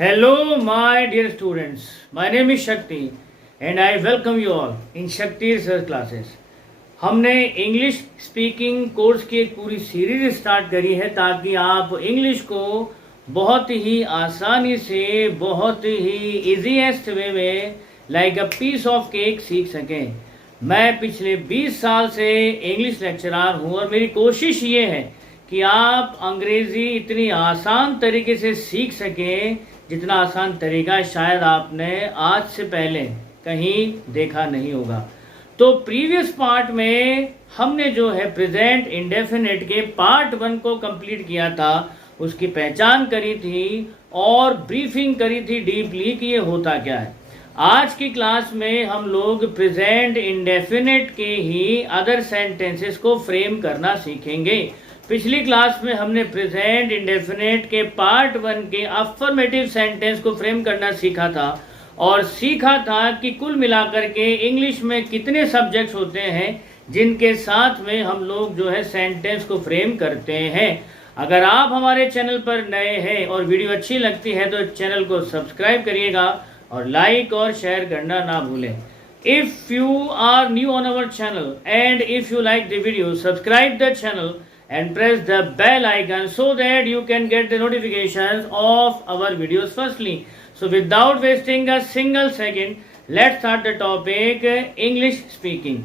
Hello, my dear students. My name is Shakti and I welcome you all in Shakti Research Classes. हमने English speaking course की एक पूरी series start करी है ताकि आप इंग्लिश को बहुत ही आसानी से, बहुत ही इजीएस्ट वे में like a piece of cake सीख सकें। मैं पिछले 20 साल से इंग्लिश लेक्चरर हूँ और मेरी कोशिश ये है कि आप अंग्रेजी इतनी आसान तरीके से सीख सकें जितना आसान तरीका शायद आपने आज से पहले कहीं देखा नहीं होगा। तो प्रीवियस पार्ट में हमने जो है प्रेजेंट इंडेफिनिट के पार्ट 1 को कंप्लीट किया था, उसकी पहचान करी थी और ब्रीफिंग करी थी डीपली कि ये होता क्या है। आज की क्लास में हम लोग प्रेजेंट इंडेफिनिट के ही अदर सेंटेंसेस को फ्रेम करना सीखेंगे। पिछली क्लास में हमने प्रेजेंट इंडेफिनिट के पार्ट 1 के अफर्मेटिव सेंटेंस को फ्रेम करना सीखा था और सीखा था कि कुल मिलाकर के इंग्लिश में कितने सब्जेक्ट्स होते हैं जिनके साथ में हम लोग जो है सेंटेंस को फ्रेम करते हैं। अगर आप हमारे चैनल पर नए हैं और वीडियो अच्छी लगती है तो चैनल को सब्सक्राइब करिएगा और लाइक और शेयर करना ना भूलें। If you are new on our channel and if you like the video, subscribe the channel and press the bell icon so that you can get the notifications of our videos firstly. So without wasting a single second, let's start the topic English speaking.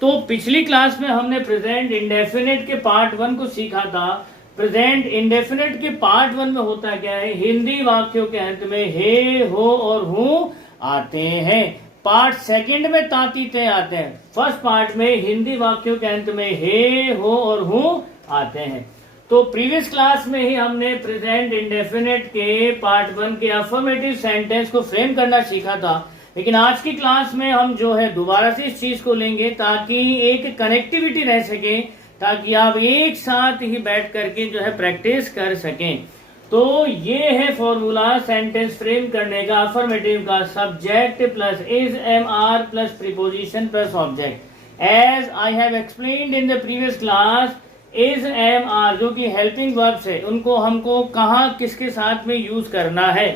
तो पिछली class में हमने present indefinite के part 1 को सीखा था। Present indefinite के part 1 में होता क्या है, हिंदी वाक्यों के अंत में हे, हो और हूँ आते हैं। पार्ट सेकंड में ताती ते आते हैं। फर्स्ट पार्ट में हिंदी वाक्यों के अंत में हे, हो और हूँ आते हैं। तो प्रीवियस क्लास में ही हमने प्रेजेंट इंडेफिनिट के पार्ट 1 के अफर्मेटिव सेंटेंस को फ्रेम करना सीखा था, लेकिन आज की क्लास में हम जो है दोबारा से इस चीज को लेंगे ताकि एक कनेक्टिविटी रह सके, ताकि आप एक साथ ही बैठ करके जो है प्रैक्टिस कर सकें। तो ये है फॉर्मूला सेंटेंस फ्रेम करने का अफर्मेटिव का, subject plus is am are plus preposition plus object. As I have explained in the previous class, is am are जो कि हेल्पिंग वर्ब्स है उनको हमको कहाँ किसके साथ में यूज करना है।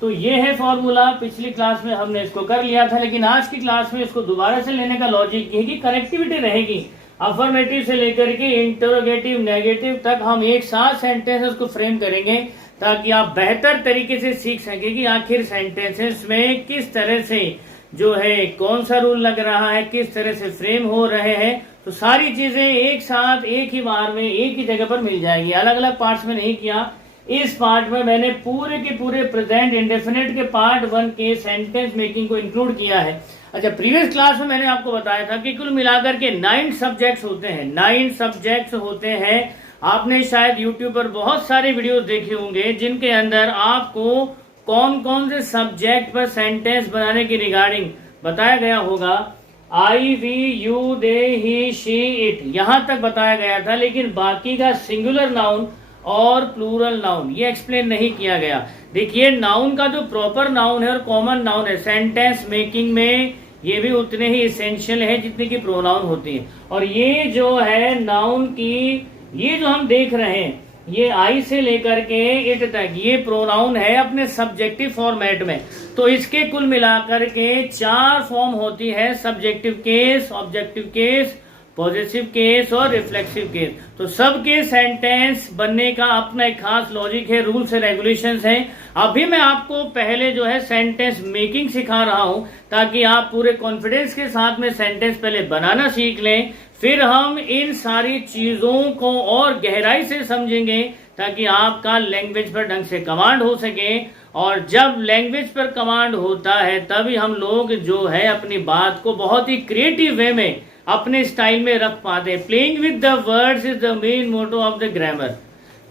तो ये है फॉर्मूला। पिछली क्लास में हमने इसको कर लिया था, लेकिन आज की क्लास में इसको दोबारा से लेने का लॉजिक ये कि कनेक्टिविटी रहेगी। अफर्मेटिव से लेकर के इंटरोगेटिव, नेगेटिव तक हम एक साथ सेंटेंसेस को फ्रेम करेंगे ताकि आप बेहतर तरीके से सीख सके कि आखिर सेंटेंसेस में किस तरह से जो है कौन सा रूल लग रहा है, किस तरह से फ्रेम हो रहे हैं। तो सारी चीजें एक साथ एक ही बार में एक ही जगह पर मिल जाएगी, अलग अलग पार्ट्स में नहीं किया। इस पार्ट में मैंने पूरे के पूरे प्रेजेंट इंडेफिनिट के पार्ट 1 के सेंटेंस मेकिंग को इंक्लूड किया है। अच्छा, प्रीवियस क्लास में मैंने आपको बताया था कि कुल मिलाकर के 9 सब्जेक्ट्स होते हैं। 9 सब्जेक्ट्स होते हैं। आपने शायद यूट्यूब पर बहुत सारे वीडियोस देखे होंगे जिनके अंदर आपको कौन कौन से सब्जेक्ट पर सेंटेंस बनाने की रिगार्डिंग बताया गया होगा। I, we, you, they, he, she, it यहां तक बताया गया था, लेकिन बाकी का सिंगुलर नाउन और प्लूरल नाउन ये एक्सप्लेन नहीं किया गया। देखिए, नाउन का जो प्रॉपर नाउन है और कॉमन नाउन है सेंटेंस मेकिंग में ये भी उतने ही इसेंशियल है जितनी की प्रोनाउन होती है। और ये जो है नाउन की, ये जो हम देख रहे हैं, ये आई से लेकर के इट तक ये प्रोनाउन है अपने सब्जेक्टिव फॉर्मेट में। तो इसके कुल मिलाकर के 4 फॉर्म होती है, subjective case, objective case, positive case और रिफ्लेक्सिव केस। तो सबके सेंटेंस बनने का अपना एक खास लॉजिक है, रूल्स है, रेगुलेशंस है। अभी मैं आपको पहले जो है सेंटेंस मेकिंग सिखा रहा हूं ताकि आप पूरे कॉन्फिडेंस के साथ में सेंटेंस पहले बनाना सीख लें, फिर हम इन सारी चीजों को और गहराई से समझेंगे ताकि आपका लैंग्वेज पर ढंग से कमांड हो सके। और जब लैंग्वेज पर कमांड होता है तभी हम लोग जो है अपनी बात को बहुत ही क्रिएटिव वे में अपने स्टाइल में रख पाते हैं। Playing with the words is the main motto of the grammar.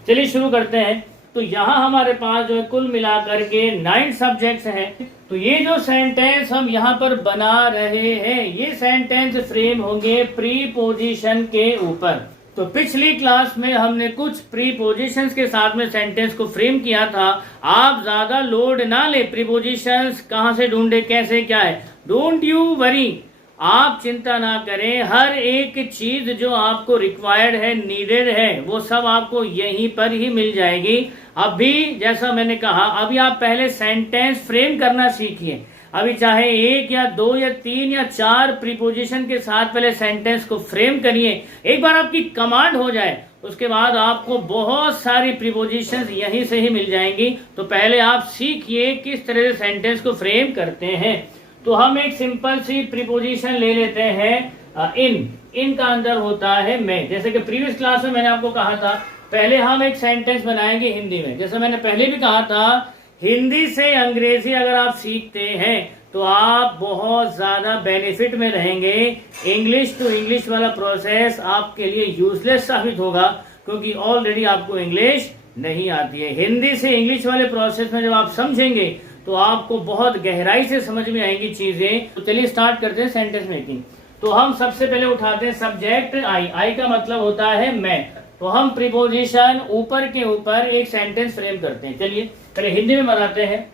चलिए शुरू करते हैं। तो यहाँ हमारे पास जो है कुल मिलाकर के 9 सब्जेक्ट्स हैं। तो ये जो सेंटेंस हम यहाँ पर बना रहे हैं ये सेंटेंस फ्रेम होंगे प्रीपोजिशन के ऊपर। तो पिछली क्लास में हमने कुछ प्रीपोजिशंस के साथ में सेंटेंस को फ्रेम किया था। आप ज्यादा लोड ना ले, प्रीपोजिशंस कहाँ से ढूंढे, कैसे, क्या है, डोंट यू वरी, आप चिंता ना करें। हर एक चीज जो आपको रिक्वायर्ड है, नीडेड है, वो सब आपको यहीं पर ही मिल जाएगी। अभी जैसा मैंने कहा, अभी आप पहले सेंटेंस फ्रेम करना सीखिए। अभी चाहे 1 या 2 या 3 या 4 प्रीपोजिशन के साथ पहले सेंटेंस को फ्रेम करिए। एक बार आपकी कमांड हो जाए उसके बाद आपको बहुत सारी प्रीपोजिशंस यहीं से ही मिल जाएंगी। तो पहले आप सीखिए किस तरह से सेंटेंस को फ्रेम करते हैं। तो हम एक सिंपल सी प्रीपोजिशन ले लेते हैं इन का अंदर होता है मैं। जैसे कि प्रीवियस क्लास में मैंने आपको कहा था पहले हम एक सेंटेंस बनाएंगे हिंदी में। जैसे मैंने पहले भी कहा था हिंदी से अंग्रेजी अगर आप सीखते हैं तो आप बहुत ज्यादा बेनिफिट में रहेंगे। इंग्लिश टू इंग्लिश वाला प्रोसेस आपके लिए यूजलेस साबित होगा क्योंकि ऑलरेडी आपको इंग्लिश नहीं आती है। हिंदी से इंग्लिश वाले प्रोसेस में जब आप समझेंगे तो आपको बहुत गहराई से समझ में आएंगी चीजें। तो चलिए स्टार्ट करते हैं सेंटेंस मेकिंग। तो हम सबसे पहले उठाते हैं सब्जेक्ट आई का मतलब होता है मैं। तो हम प्रीपोजिशन ऊपर के ऊपर एक सेंटेंस फ्रेम करते हैं। चलिए पहले हिंदी में बनाते हैं।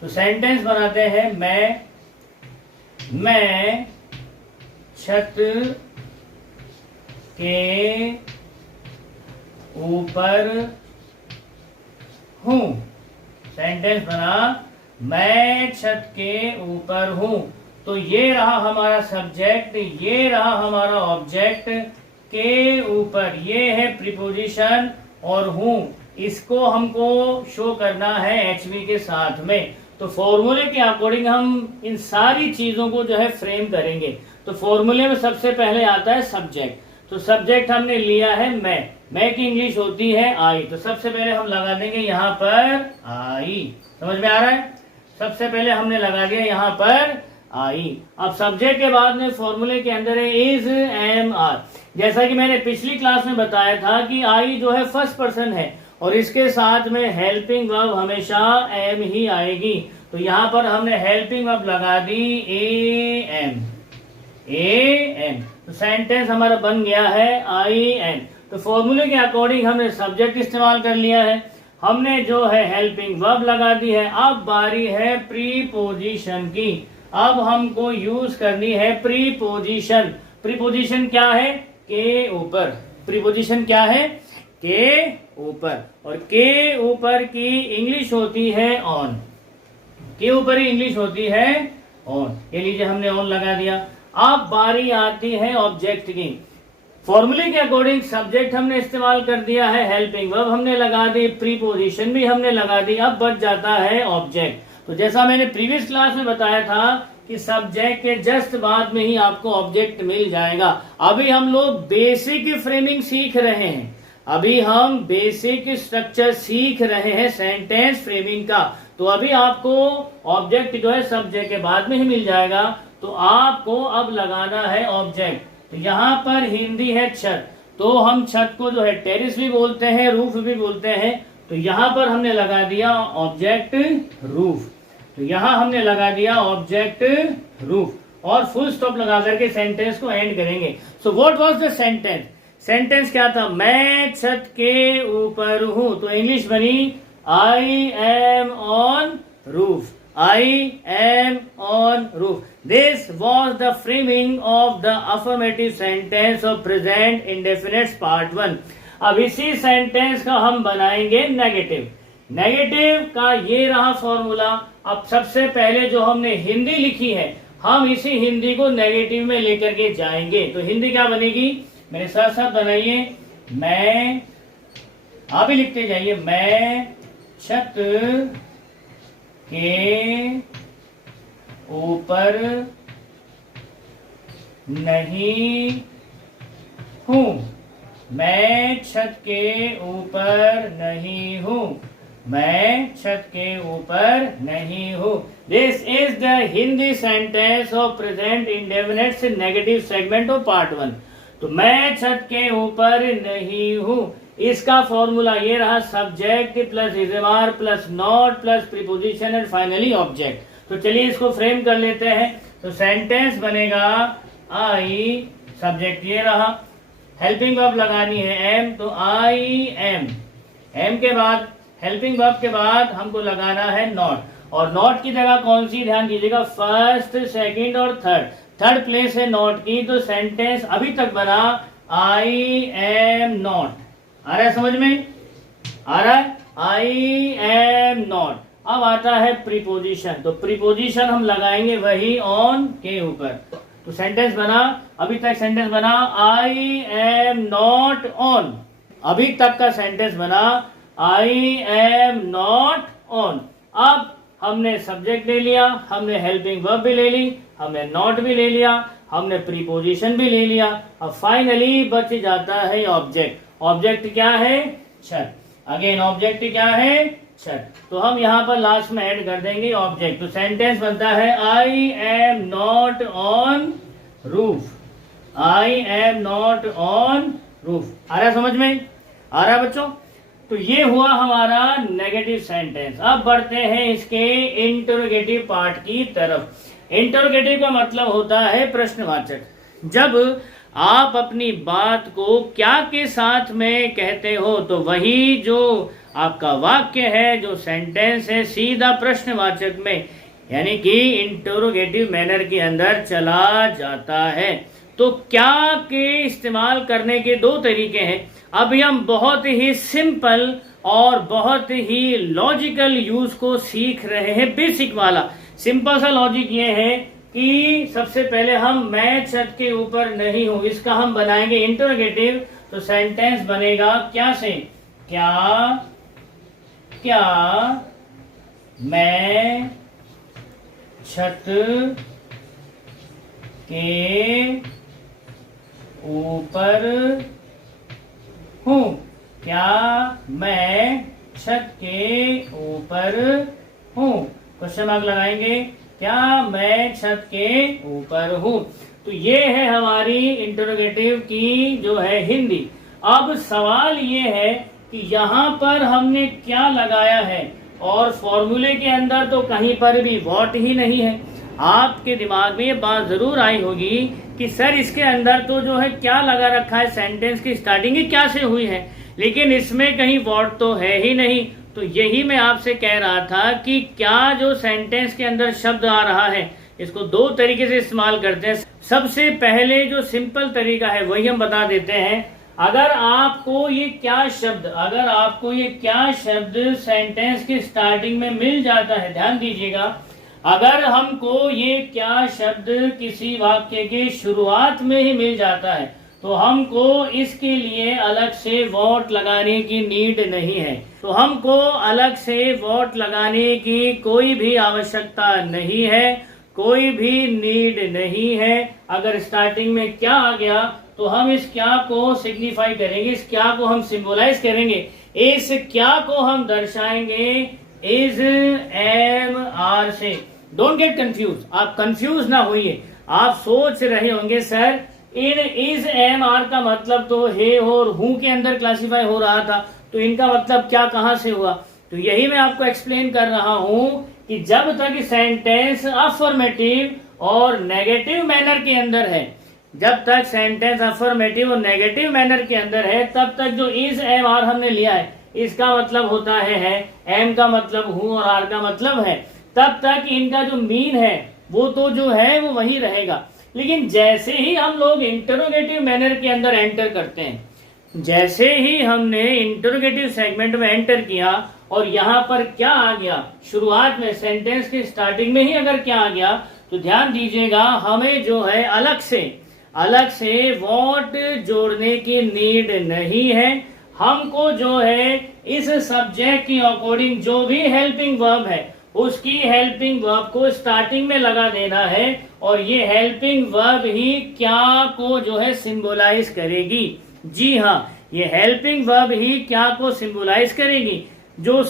तो सेंटेंस बनाते हैं मैं छत के ऊपर हूं। सेंटेंस बना मैं छत के ऊपर हूं। तो ये रहा हमारा सब्जेक्ट, ये रहा हमारा ऑब्जेक्ट। के ऊपर ये है प्रीपोजिशन और हूं, इसको हमको शो करना है एचवी के साथ में। तो फॉर्मूले के अकॉर्डिंग हम इन सारी चीजों को जो है फ्रेम करेंगे। तो फॉर्मूले में सबसे पहले आता है सब्जेक्ट। तो सब्जेक्ट हमने लिया है मैं की इंग्लिश होती है आई। तो सबसे पहले हम लगा देंगे यहाँ पर आई। समझ में आ रहा है? सबसे पहले हमने लगा दिया यहाँ पर आई। अब सब्जेक्ट के बाद में फॉर्मूले के अंदर है इज एम आर। जैसा कि मैंने पिछली क्लास में बताया था कि आई जो है फर्स्ट पर्सन है और इसके साथ में हेल्पिंग वर्ब हमेशा एम ही आएगी। तो यहाँ पर हमने हेल्पिंग वर्ब लगा दी ए एम। तो सेंटेंस हमारा बन गया है आई एम। तो फॉर्मूले के अकॉर्डिंग हमने सब्जेक्ट इस्तेमाल कर लिया है, हमने जो है हेल्पिंग वर्ब लगा दी है। अब बारी है प्रीपोजिशन की। अब हमको यूज करनी है प्रीपोजिशन। प्रीपोजिशन क्या है? के ऊपर। प्रीपोजिशन क्या है? के ऊपर। और के ऊपर की इंग्लिश होती है ऑन। के ऊपर ही इंग्लिश होती है ऑन। ये लीजिए हमने ऑन लगा दिया। अब बारी आती है ऑब्जेक्ट की। फॉर्मूले के अकॉर्डिंग सब्जेक्ट हमने इस्तेमाल कर दिया है, हेल्पिंग वर्ब हमने लगा दी, प्रीपोजिशन भी हमने लगा दी। अब बच जाता है ऑब्जेक्ट। तो जैसा मैंने प्रीवियस क्लास में बताया था कि सब्जेक्ट के जस्ट बाद में ही आपको ऑब्जेक्ट मिल जाएगा। अभी हम लोग बेसिक फ्रेमिंग सीख रहे हैं, अभी हम बेसिक स्ट्रक्चर सीख रहे हैं सेंटेंस फ्रेमिंग का। तो अभी आपको ऑब्जेक्ट जो है सब्जेक्ट के बाद में ही मिल जाएगा। तो आपको अब लगाना है ऑब्जेक्ट। तो यहाँ पर हिंदी है छत, तो हम छत को जो है टेरिस भी बोलते हैं, रूफ भी बोलते हैं। तो यहाँ पर हमने लगा दिया ऑब्जेक्ट रूफ। तो यहाँ हमने लगा दिया ऑब्जेक्ट रूफ और फुल स्टॉप लगा करके सेंटेंस को एंड करेंगे। So what was the sentence? Sentence क्या था? मैं छत के ऊपर हूं। तो इंग्लिश बनी I am on roof. I M on roof. This was the framing of the affirmative sentence of present indefinite part 1। अब इसी सेंटेंस का हम बनाएंगे नेगेटिव। नेगेटिव का ये रहा फॉर्मूला। अब सबसे पहले जो हमने हिंदी लिखी है हम इसी हिंदी को नेगेटिव में लेकर के जाएंगे। तो हिंदी क्या बनेगी? मेरे साथ साथ बनाइए। मैं, आप ही लिखते जाइए, मैं छत के ऊपर नहीं हूं। मैं छत के ऊपर नहीं हूं। मैं छत के ऊपर नहीं हूं। This is the Hindi sentence of present indefinite negative segment of part 1। तो मैं छत के ऊपर नहीं हूं, इसका फॉर्मूला ये रहा subject plus is am are plus not plus preposition and finally object. तो चलिए इसको फ्रेम कर लेते हैं। तो सेंटेंस बनेगा आई, सब्जेक्ट ये रहा, हेल्पिंग वर्ब लगानी है एम। तो आई एम। एम के बाद हेल्पिंग वर्ब के बाद हमको लगाना है नॉट। और नॉट की जगह कौन सी? ध्यान दीजिएगा, फर्स्ट, सेकंड और थर्ड। थर्ड प्लेस है नॉट की। तो सेंटेंस अभी तक बना आई एम नॉट। आ रहा है समझ में? आ रहा है? I am not. अब आता है प्रीपोजिशन, तो प्रीपोजिशन हम लगाएंगे वही ऑन के ऊपर। तो सेंटेंस बना, अभी तक सेंटेंस बना आई एम नॉट ऑन, अभी तक का सेंटेंस बना आई एम नॉट ऑन। अब हमने सब्जेक्ट ले लिया, हमने हेल्पिंग वर्ब भी ले ली, हमने नॉट भी ले लिया, हमने प्रीपोजिशन भी ले लिया। अब फाइनली बच जाता है ऑब्जेक्ट। ऑब्जेक्ट क्या है? छत। अगेन ऑब्जेक्ट क्या है? छत। तो हम यहाँ पर लास्ट में ऐड कर देंगे ऑब्जेक्ट। तो सेंटेंस बनता है I am not on roof, I am not on roof. आ रहा समझ में? आ रहा बच्चों? तो ये हुआ हमारा नेगेटिव सेंटेंस। अब बढ़ते हैं इसके इंटरोगेटिव पार्ट की तरफ। इंटरोगेटिव का मतलब होता है प्रश्नवाचक। जब आप अपनी बात को क्या के साथ में कहते हो तो वही जो आपका वाक्य है, जो सेंटेंस है, सीधा प्रश्नवाचक में यानी कि इंटरोगेटिव मैनर के अंदर चला जाता है। तो क्या के इस्तेमाल करने के दो तरीके हैं। अभी हम बहुत ही सिंपल और बहुत ही लॉजिकल यूज को सीख रहे हैं, बेसिक वाला। सिंपल सा लॉजिक ये है कि सबसे पहले हम मैं छत के ऊपर नहीं हूं, इसका हम बनाएंगे इंटरोगेटिव। तो सेंटेंस बनेगा क्या से? क्या मैं छत के ऊपर हूं? क्या मैं छत के ऊपर हूं? क्वेश्चन मार्क लगाएंगे। क्या मैं छत के ऊपर हूं? तो ये है हमारी इंटरोगेटिव की जो है हिंदी। अब सवाल ये है कि यहाँ पर हमने क्या लगाया है, और फॉर्मूले के अंदर तो कहीं पर भी व्हाट ही नहीं है। आपके दिमाग में ये बात जरूर आई होगी कि सर इसके अंदर तो जो है क्या लगा रखा है, सेंटेंस की स्टार्टिंग ही क्या से हुई है, लेकिन इसमें कहीं व्हाट तो है ही नहीं। तो यही मैं आपसे कह रहा था कि क्या जो सेंटेंस के अंदर शब्द आ रहा है, इसको दो तरीके से इस्तेमाल करते हैं। सबसे पहले जो सिंपल तरीका है वही हम बता देते हैं। अगर आपको ये क्या शब्द सेंटेंस की स्टार्टिंग में मिल जाता है, ध्यान दीजिएगा, अगर हमको ये क्या शब्द किसी वाक्य के शुरुआत में ही मिल जाता है तो हमको इसके लिए अलग से व्हाट लगाने की नीड नहीं है। तो हमको अलग से व्हाट लगाने की कोई भी आवश्यकता नहीं है, कोई भी नीड नहीं है। अगर स्टार्टिंग में क्या आ गया तो हम इस क्या को सिग्निफाई करेंगे, इस क्या को हम सिंबलाइज करेंगे, इस क्या को हम दर्शाएंगे इज एम आर से। डोंट गेट कंफ्यूज, आप कंफ्यूज ना होइए। आप सोच रहे होंगे सर इन इज एम आर का मतलब तो हे और हूं के अंदर क्लासिफाई हो रहा था, तो इनका मतलब क्या कहां से हुआ। तो यही मैं आपको एक्सप्लेन कर रहा हूं कि जब तक सेंटेंस अफर्मेटिव और नेगेटिव मैनर के अंदर है, जब तक सेंटेंस अफर्मेटिव और नेगेटिव मैनर के अंदर है, तब तक जो इज एम आर हमने लिया है इसका मतलब होता है एम का मतलब हूं और आर का मतलब है, तब तक इनका जो मीन है वो तो जो है वो वही रहेगा। लेकिन जैसे ही हम लोग इंटरोगेटिव मैनर के अंदर एंटर करते हैं, जैसे ही हमने इंटरोगेटिव सेगमेंट में एंटर किया और यहाँ पर क्या आ गया, शुरुआत में सेंटेंस की स्टार्टिंग में ही अगर क्या आ गया, तो ध्यान दीजिएगा हमें जो है अलग से व्हाट जोड़ने की नीड नहीं है। हमको जो है इस सब्जेक्ट की अकॉर्डिंग जो भी हेल्पिंग वर्ब है उसकी हेल्पिंग वर्ब को स्टार्टिंग में लगा देना है, और ये हेल्पिंग वर्ब ही क्या को जो है सिंबलाइज करेगी। जी हाँ, ये हेल्पिंग वर्ब ही क्या को सिंबलाइज करेगी। जो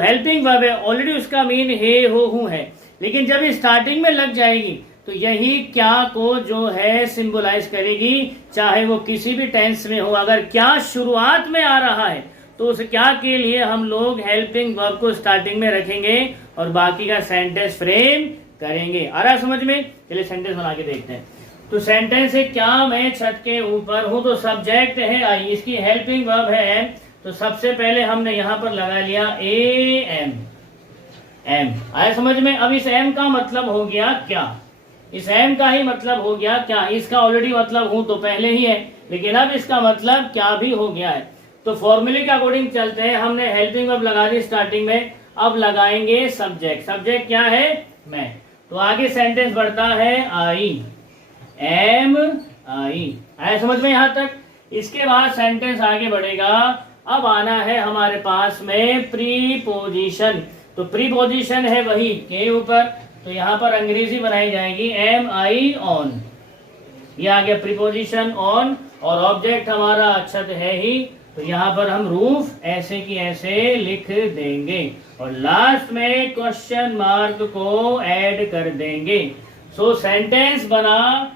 हेल्पिंग वर्ब है ऑलरेडी उसका मीन हे हो हूं है, लेकिन जब स्टार्टिंग में लग जाएगी तो यही क्या को जो है सिंबलाइज करेगी, चाहे वो किसी भी टेंस में हो। अगर क्या शुरुआत में आ रहा है तो उस क्या के लिए हम लोग हेल्पिंग वर्ब को स्टार्टिंग में रखेंगे और बाकी का सेंटेंस फ्रेम करेंगे। आ रहा समझ में? चलिए सेंटेंस बना के देखते हैं। तो सेंटेंस है क्या मैं छत के ऊपर हूं, तो सब्जेक्ट है आई, इसकी हेल्पिंग वर्ब है एम। तो सबसे पहले हमने यहां पर लगा लिया ए एम। आया समझ में? अब इस एम का मतलब हो गया क्या, इस एम का ही मतलब हो गया क्या। इसका ऑलरेडी मतलब हूं तो पहले ही है, लेकिन अब इसका मतलब क्या भी हो गया है। तो फॉर्मूले के अकॉर्डिंग चलते हैं। हमने हेल्पिंग वर्ब लगा दी स्टार्टिंग में, अब लगाएंगे सब्जेक्ट। सब्जेक्ट क्या है? मैं। तो आगे सेंटेंस बढ़ता है आई एम आई। आया समझ में यहां तक? इसके बाद सेंटेंस आगे बढ़ेगा। अब आना है हमारे पास में प्रीपोजिशन। तो प्रीपोजिशन है वही के ऊपर, तो यहां पर अंग्रेजी बनाई जाएगी एम आई ऑन। ये आ गया प्रीपोजिशन ऑन, और ऑब्जेक्ट हमारा छत है ही, तो यहाँ पर हम रूफ ऐसे की ऐसे लिख देंगे और लास्ट में क्वेश्चन मार्क को ऐड कर देंगे। सो सेंटेंस बना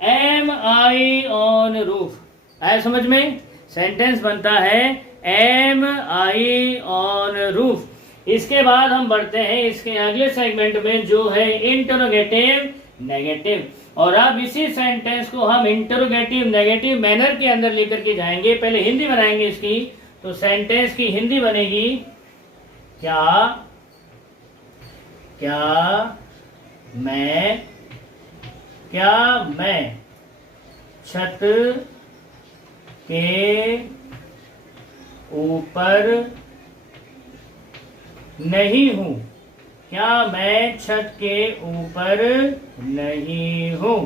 एम आई ऑन रूफ। आया समझ में? सेंटेंस बनता है एम आई ऑन रूफ। इसके बाद हम बढ़ते हैं इसके अगले सेगमेंट में, जो है इंटरोगेटिव नेगेटिव। और अब इसी सेंटेंस को हम इंटरोगेटिव नेगेटिव मैनर के अंदर लेकर के जाएंगे। पहले हिंदी बनाएंगे इसकी। तो सेंटेंस की हिंदी बनेगी क्या मैं छत के ऊपर नहीं हूं? क्या मैं छत के ऊपर नहीं हूं?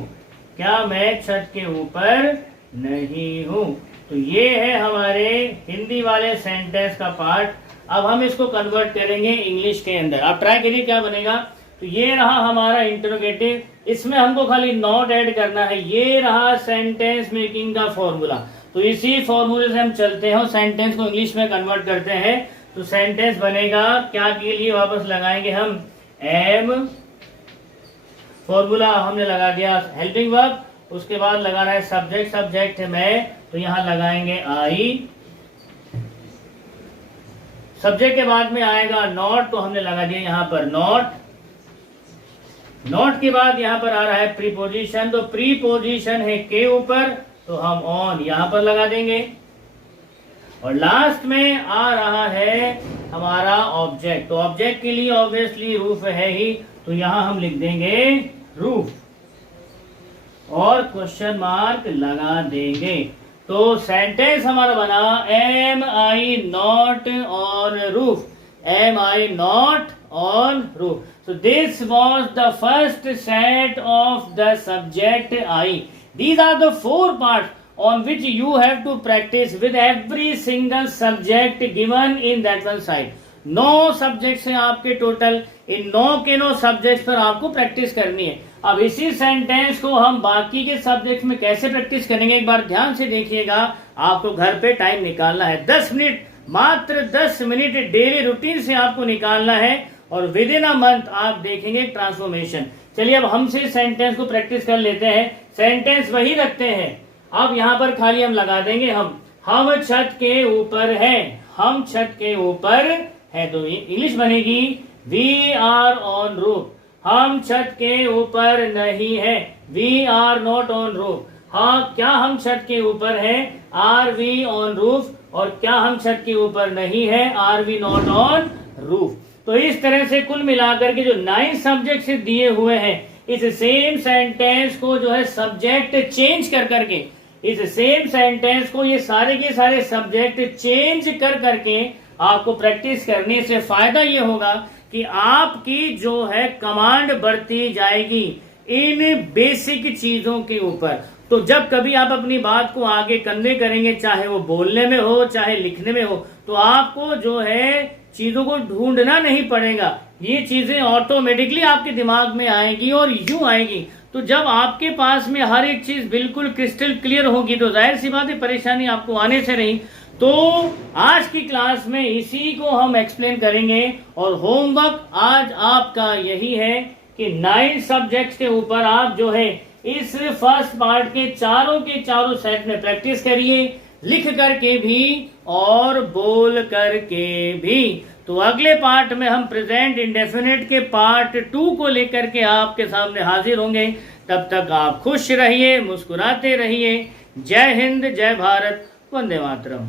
क्या मैं छत के ऊपर नहीं हूं? तो ये है हमारे हिंदी वाले सेंटेंस का पार्ट। अब हम इसको कन्वर्ट करेंगे इंग्लिश के अंदर। आप ट्राई करिए क्या बनेगा। तो ये रहा हमारा इंटरोगेटिव, इसमें हमको खाली नॉट ऐड करना है। ये रहा सेंटेंस मेकिंग का फॉर्मूला। तो इसी फॉर्मूले से हम चलते हैं और सेंटेंस को इंग्लिश में कन्वर्ट करते हैं। तो सेंटेंस बनेगा क्या के लिए वापस लगाएंगे हम एम, फॉर्मूला हमने लगा दिया हेल्पिंग वर्ब, उसके बाद लगाना है सब्जेक्ट। सब्जेक्ट है मैं, तो यहां लगाएंगे आई। सब्जेक्ट के बाद में आएगा नॉट, तो हमने लगा दिया यहां पर नॉट। नॉट के बाद यहां पर आ रहा है प्रीपोजिशन। तो प्रीपोजिशन है के ऊपर, तो हम ऑन यहां पर लगा देंगे। और लास्ट में आ रहा है हमारा ऑब्जेक्ट। तो ऑब्जेक्ट के लिए ऑब्वियसली रूफ है ही, तो यहां हम लिख देंगे रूफ और क्वेश्चन मार्क लगा देंगे। तो सेंटेंस हमारा बना am I not on roof. Am I not on roof. So this was the first set of the subject I. These are the 4 parts on which you have to practice with every single subject given in that one side. 9 subjects हैं आपके total. इन 9 के 9 subjects पर आपको practice करनी है। अब इसी sentence को हम बाकी के सब्जेक्ट्स में कैसे प्रैक्टिस करेंगे, एक बार ध्यान से देखिएगा। आपको घर पे टाइम निकालना है 10 मिनट, मात्र 10 मिनट डेली रूटीन से आपको निकालना है और विद इन अ मंथ आप देखेंगे ट्रांसफॉर्मेशन। चलिए अब हमसे सेंटेंस को प्रैक्टिस कर लेते हैं। सेंटेंस वही रखते हैं, अब यहाँ पर खाली हम लगा देंगे हम छत के ऊपर हैं। हम छत के ऊपर है, तो इंग्लिश बनेगी वी आर ऑन रूफ। हम छत के ऊपर नहीं है, we are not on roof. हाँ, क्या हम छत के ऊपर है, आर वी ऑन रूफ। और क्या हम छत के ऊपर नहीं है, are we not on roof. तो इस तरह से कुल मिलाकर के जो 9 सब्जेक्ट दिए हुए हैं, इस सेम सेंटेंस को जो है सब्जेक्ट चेंज कर करके, इस सेम सेंटेंस को ये सारे के सारे सब्जेक्ट चेंज कर करके आपको प्रैक्टिस करने से फायदा ये होगा कि आपकी जो है कमांड बढ़ती जाएगी इन बेसिक चीजों के ऊपर। तो जब कभी आप अपनी बात को आगे कन्वे करेंगे, चाहे वो बोलने में हो चाहे लिखने में हो, तो आपको जो है चीजों को ढूंढना नहीं पड़ेगा। ये चीजें ऑटोमेटिकली आपके दिमाग में आएगी और यूं आएगी। तो जब आपके पास में हर एक चीज बिल्कुल क्रिस्टल क्लियर होगी, तो जाहिर सी बात है परेशानी आपको आने से रही। तो आज की क्लास में इसी को हम एक्सप्लेन करेंगे और होमवर्क आज आपका यही है कि 9 सब्जेक्ट्स के ऊपर आप जो है इस फर्स्ट पार्ट के चारों सेट में प्रैक्टिस करिए, लिख करके भी और बोल करके भी। तो अगले पार्ट में हम प्रेजेंट इंडेफिनिट के पार्ट 2 को लेकर के आपके सामने हाजिर होंगे। तब तक आप खुश रहिए, मुस्कुराते रहिए। जय हिंद, जय भारत, वंदे मातरम।